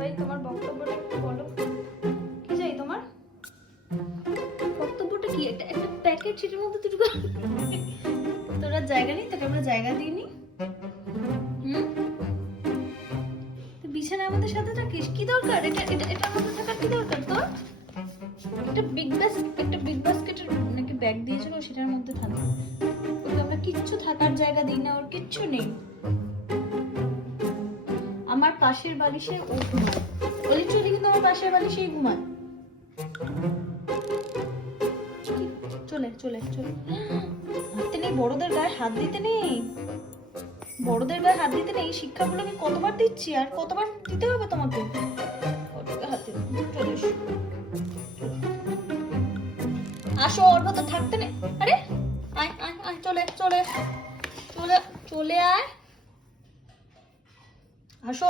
ভাই তোমার বক্তব্যটা একটু বলো, কি চাই তোমার বক্তব্যটা কি? একটা একটা প্যাকেট সেটার মধ্যে দুটো তোরা জায়গা নেই, তোকে আমরা জায়গা দিইনি। তুই বিছানায় আমাদের সাথে থাকিস, কি দরকার? এটা এটা এটার মধ্যে থাকার কি দরকার তোর? একটা বিগ বাস্কেটের নাকি ব্যাগ দিয়েছিল, সেটার মধ্যে থাকবে। ওকে আমরা কিচ্ছু থাকার জায়গা দিই না, ওর কিচ্ছু নেই। আমার পাশের বালিশে ও ঘুমায়, লিটারালি কিন্তু আমার পাশের বালিশেই ঘুমায়। চলে চলে চলে, হাতে নেই, বড়দের গায়ে হাত দিতে নেই, বড়দের গায়ে হাত দিতে নেই। এই শিক্ষাগুলো আমি কতবার দিচ্ছি, আর কতবার দিতে হবে তোমাকে? হাতে চলে এসো, আসো, ওর মতো থাকতে নেই। আরে আয় আয় আয়, চলে চলে চলে চলে আয়, আসো।